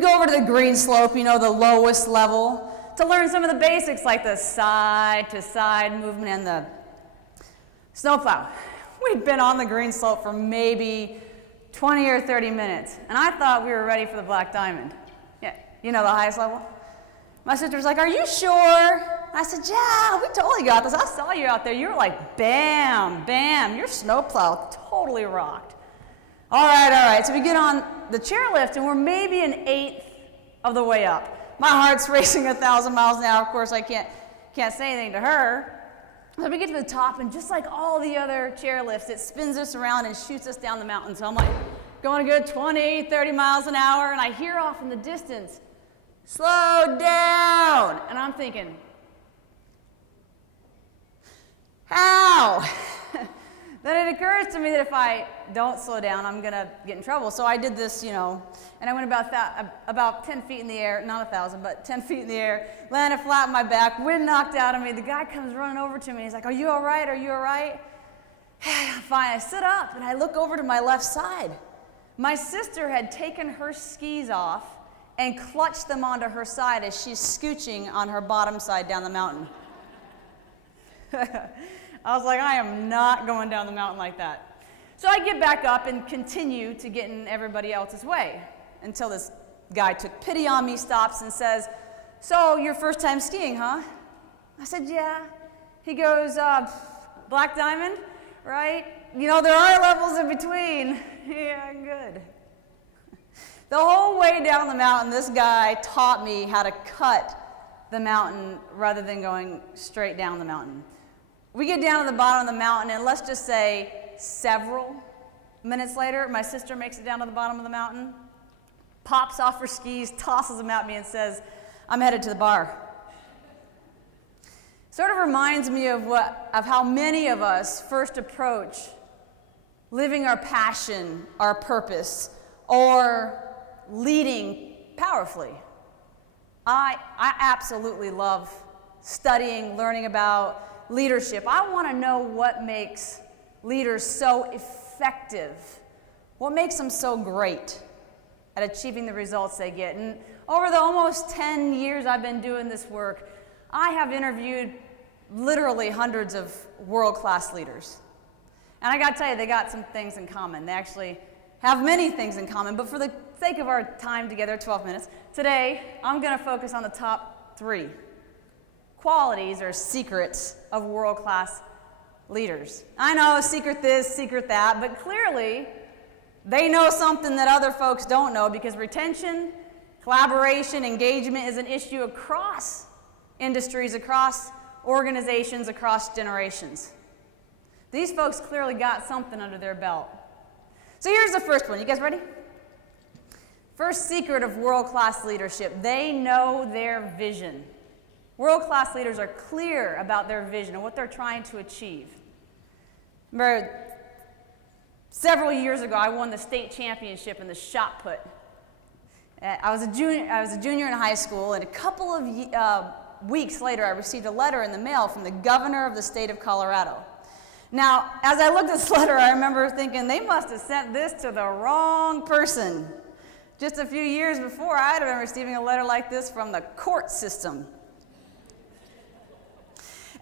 go over to the green slope, you know, the lowest level, to learn some of the basics like the side-to-side movement and the snowplow. We'd been on the green slope for maybe 20 or 30 minutes, and I thought we were ready for the black diamond. Yeah, you know, the highest level. My sister was like, "Are you sure?" I said, "Yeah, we totally got this. I saw you out there. You were like, bam, bam. Your snowplow totally rocked." All right. So we get on the chairlift, and we're maybe an eighth of the way up. My heart's racing 1,000 miles an hour. Of course, I can't say anything to her. So we get to the top, and just like all the other chairlifts, it spins us around and shoots us down the mountain. So I'm like going a good 20, 30 miles an hour, and I hear off in the distance, "Slow down." And I'm thinking, how? Then it occurs to me that if I don't slow down, I'm going to get in trouble. So I did this, you know, and I went about 10 feet in the air, not 1,000, but 10 feet in the air, landed flat on my back, wind knocked out of me. The guy comes running over to me. He's like, "Are you all right? Are you all right?" Fine. I sit up, and I look over to my left side. My sister had taken her skis off and clutched them onto her side as she's scooching on her bottom side down the mountain. I was like, I am not going down the mountain like that. So I get back up and continue to get in everybody else's way until this guy took pity on me, stops and says, "So your first time skiing, huh?" I said, "Yeah." He goes, "Black diamond, right? You know, there are levels in between." Yeah, good. The whole way down the mountain, this guy taught me how to cut the mountain rather than going straight down the mountain. We get down to the bottom of the mountain, and let's just say several minutes later, my sister makes it down to the bottom of the mountain, pops off her skis, tosses them at me, and says, "I'm headed to the bar." Sort of reminds me of how many of us first approach living our passion, our purpose, or leading powerfully. I absolutely love studying, learning about leadership. I want to know what makes leaders so effective, what makes them so great at achieving the results they get. And over the almost 10 years I've been doing this work, I have interviewed literally hundreds of world-class leaders. And I got to tell you, they got some things in common. They actually have many things in common, but for the sake of our time together, 12 minutes, today I'm going to focus on the top 3 qualities or secrets of world-class leaders. I know, secret this, secret that, but clearly they know something that other folks don't know, because retention, collaboration, engagement is an issue across industries, across organizations, across generations. These folks clearly got something under their belt. So here's the first one. You guys ready? First secret of world-class leadership: they know their vision. World-class leaders are clear about their vision and what they're trying to achieve. Remember, several years ago, I won the state championship in the shot put. I was a junior in high school, and a couple of weeks later, I received a letter in the mail from the governor of the state of Colorado. Now, as I looked at this letter, I remember thinking, they must have sent this to the wrong person. Just a few years before, I had been receiving a letter like this from the court system.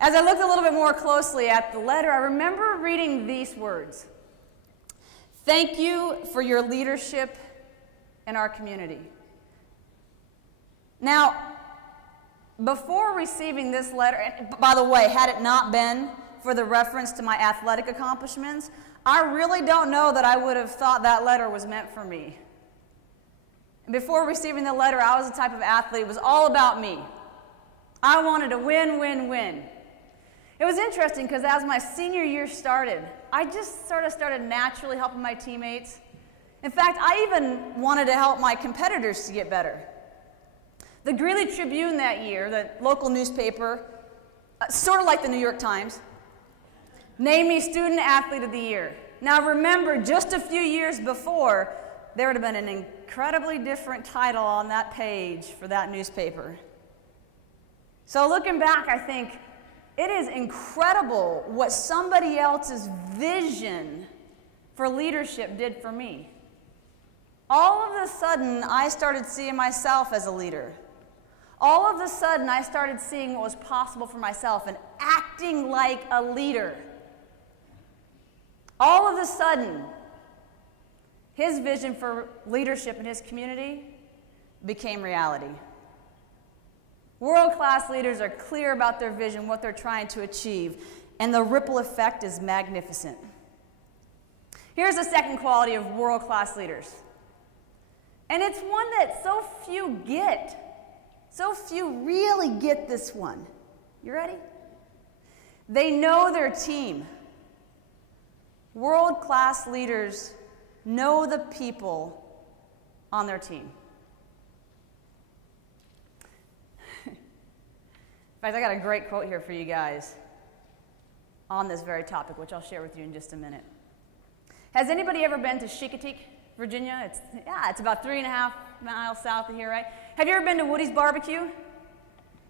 As I looked a little bit more closely at the letter, I remember reading these words: "Thank you for your leadership in our community." Now, before receiving this letter, and by the way, had it not been for the reference to my athletic accomplishments, I really don't know that I would have thought that letter was meant for me. Before receiving the letter, I was the type of athlete, it was all about me. I wanted to win, win, win. It was interesting because as my senior year started, I just sort of started naturally helping my teammates. In fact, I even wanted to help my competitors to get better. The Greeley Tribune that year, the local newspaper, sort of like the New York Times, named me Student Athlete of the Year. Now remember, just a few years before, there would have been an incredibly different title on that page for that newspaper. So looking back, I think it is incredible what somebody else's vision for leadership did for me. all of a sudden, I started seeing myself as a leader. All of a sudden, I started seeing what was possible for myself and acting like a leader. All of a sudden, his vision for leadership in his community became reality. World-class leaders are clear about their vision, what they're trying to achieve, and the ripple effect is magnificent. Here's the second quality of world-class leaders. And it's one that so few get. So few really get this one. You ready? They know their team. World-class leaders know the people on their team. In fact, I got a great quote here for you guys on this very topic, which I'll share with you in just a minute. Has anybody ever been to Chincoteague, Virginia? It's about 3.5 miles south of here, right? Have you ever been to Woody's Barbecue?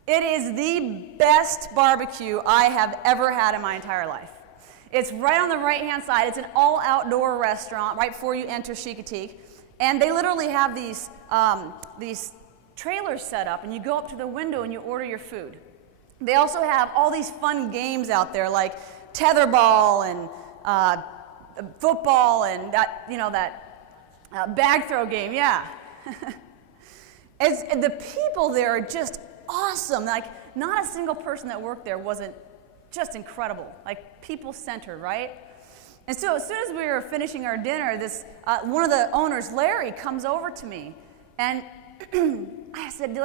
It is the best barbecue I have ever had in my entire life. It's right on the right-hand side. It's an all-outdoor restaurant right before you enter Chincoteague. And they literally have these trailers set up, and you go up to the window and you order your food. They also have all these fun games out there like tetherball and football and that bag throw game, yeah. The people there are just awesome. Like, not a single person that worked there wasn't just incredible. Like, people-centered, right? And so as soon as we were finishing our dinner, one of the owners, Larry, comes over to me, and I said,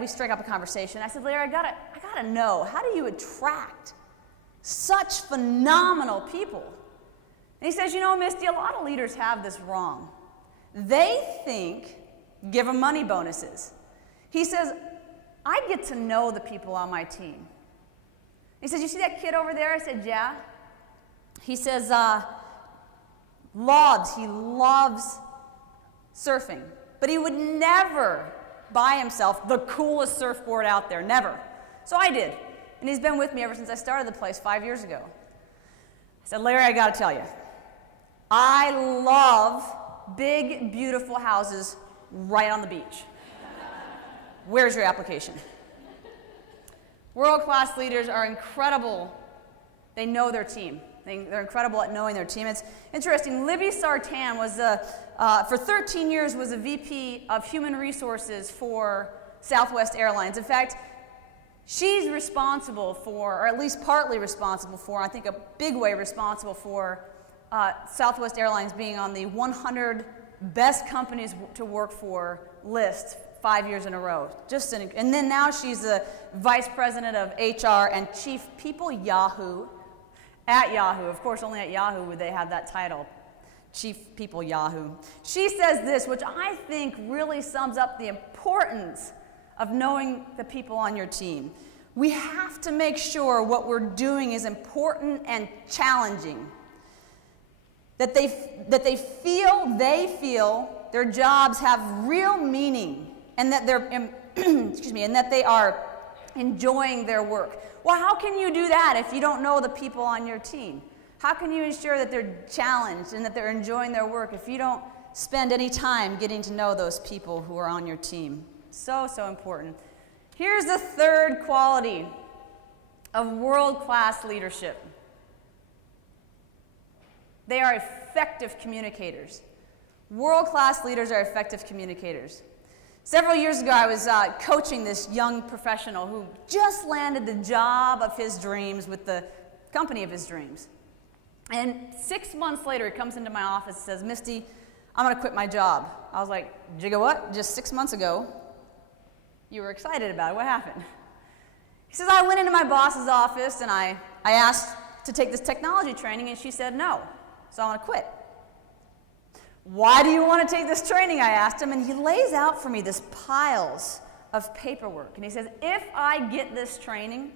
we strike up a conversation. I said, Larry, I gotta know, how do you attract such phenomenal people? And he says, you know, Misty, a lot of leaders have this wrong. They think, give them money bonuses. He says, I get to know the people on my team. He says, you see that kid over there? I said, yeah. He says, he loves surfing, but he would never buy himself the coolest surfboard out there, never. So I did, and he's been with me ever since I started the place 5 years ago. I said, Larry, I gotta tell you, I love big, beautiful houses right on the beach. Where's your application? World-class leaders are incredible. They know their team. They're incredible at knowing their team. It's interesting. Libby Sartan was, for 13 years, was a VP of Human Resources for Southwest Airlines. In fact, she's responsible for, or at least partly responsible for, I think a big way responsible for, Southwest Airlines being on the 100 best companies to work for list 5 years in a row. And then now she's the vice president of HR and chief people Yahoo at Yahoo. Of course, only at Yahoo would they have that title, chief people Yahoo. She says this, which I think really sums up the importance of knowing the people on your team. We have to make sure what we're doing is important and challenging. That they feel their jobs have real meaning, and that and that they are enjoying their work. Well, how can you do that if you don't know the people on your team? How can you ensure that they're challenged and that they're enjoying their work if you don't spend any time getting to know those people who are on your team? So, so important. Here's the third quality of world-class leadership. They are effective communicators. World-class leaders are effective communicators. Several years ago, I was coaching this young professional who just landed the job of his dreams with the company of his dreams. And 6 months later, he comes into my office and says, Misty, I'm going to quit my job. I was like, Jigga what? Just 6 months ago, you were excited about it. What happened? He says, I went into my boss's office and I asked to take this technology training, and she said no. So I want to quit. Why do you want to take this training? I asked him, and he lays out for me this piles of paperwork. And he says, if I get this training,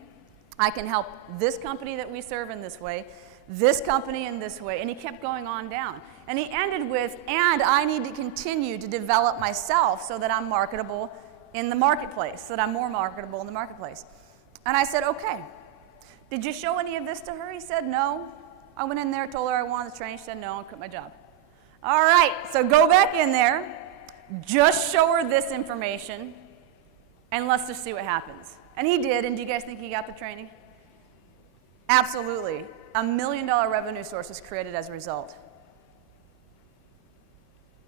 I can help this company that we serve in this way, this company in this way. And he kept going on down. And he ended with, and I need to continue to develop myself so that I'm marketable in the marketplace, so that I'm more marketable in the marketplace. And I said, okay. Did you show any of this to her? He said, no. I went in there, told her I wanted the training. She said, no, I quit my job. All right, so go back in there, just show her this information, and let's just see what happens. And he did, and do you guys think he got the training? Absolutely. $1 million revenue source was created as a result.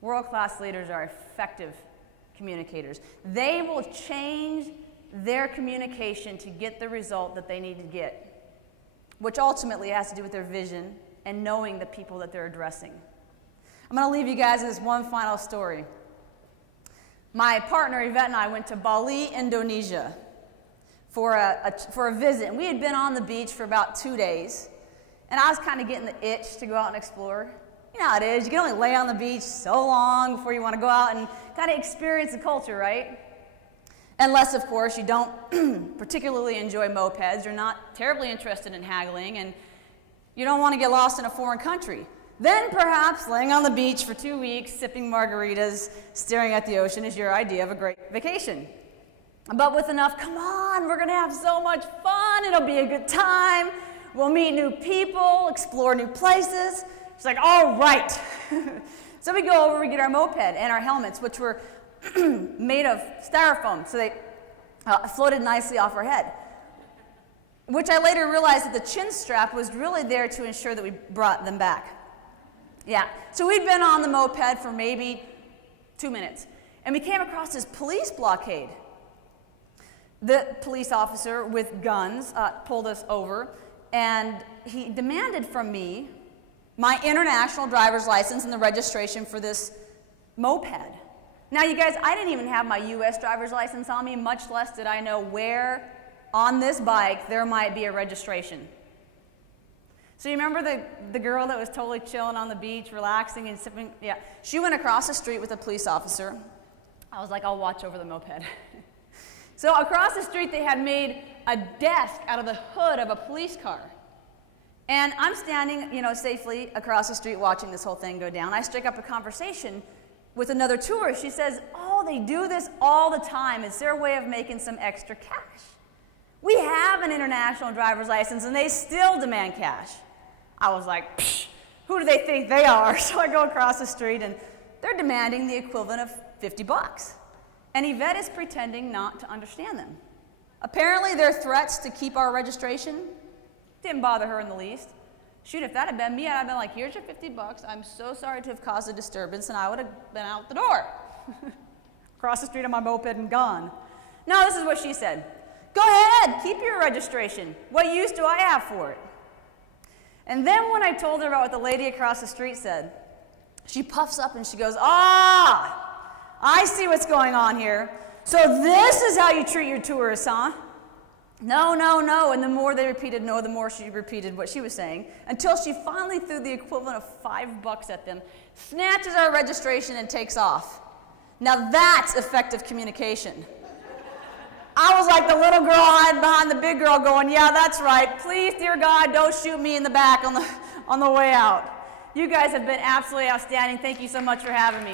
World-class leaders are effective communicators. They will change their communication to get the result that they need to get, which ultimately has to do with their vision and knowing the people that they're addressing. I'm going to leave you guys with this one final story. My partner Yvette and I went to Bali, Indonesia for a visit. And we had been on the beach for about 2 days, and I was kind of getting the itch to go out and explore. You know how it is. You can only lay on the beach so long before you want to go out and kind of experience the culture, right? Unless, of course, you don't particularly enjoy mopeds, you're not terribly interested in haggling, and you don't want to get lost in a foreign country. Then perhaps laying on the beach for 2 weeks, sipping margaritas, staring at the ocean is your idea of a great vacation. But with enough, come on, we're going to have so much fun, it'll be a good time, we'll meet new people, explore new places. She's like, all right. So we go over, we get our moped and our helmets, which were made of styrofoam, so they floated nicely off our head. Which I later realized that the chin strap was really there to ensure that we brought them back. Yeah, so we'd been on the moped for maybe 2 minutes, and we came across this police blockade. The police officer with guns pulled us over, and he demanded from me my international driver's license and the registration for this moped. Now, you guys, I didn't even have my U.S. driver's license on me, much less did I know where on this bike there might be a registration. So you remember the girl that was totally chilling on the beach, relaxing and sipping? Yeah, she went across the street with a police officer. I was like, I'll watch over the moped. So across the street, they had made a desk out of the hood of a police car. And I'm standing, safely across the street watching this whole thing go down. I strike up a conversation with another tourist. She says, oh, they do this all the time. It's their way of making some extra cash. We have an international driver's license, and they still demand cash. I was like, psh, who do they think they are? So I go across the street, and they're demanding the equivalent of $50. And Yvette is pretending not to understand them. Apparently, their threats to keep our registration didn't bother her in the least. Shoot, if that had been me, I'd have been like, here's your $50. I'm so sorry to have caused a disturbance, and I would have been out the door. Across the street on my moped and gone. No, this is what she said. Go ahead, keep your registration. What use do I have for it? And then when I told her about what the lady across the street said, she puffs up and she goes, I see what's going on here. So this is how you treat your tourists, huh? No, no, no. And the more they repeated no, the more she repeated what she was saying, until she finally threw the equivalent of $5 at them, snatches our registration, and takes off. Now that's effective communication. I was like the little girl hiding behind the big girl going, yeah, that's right. Please, dear God, don't shoot me in the back on the way out. You guys have been absolutely outstanding. Thank you so much for having me.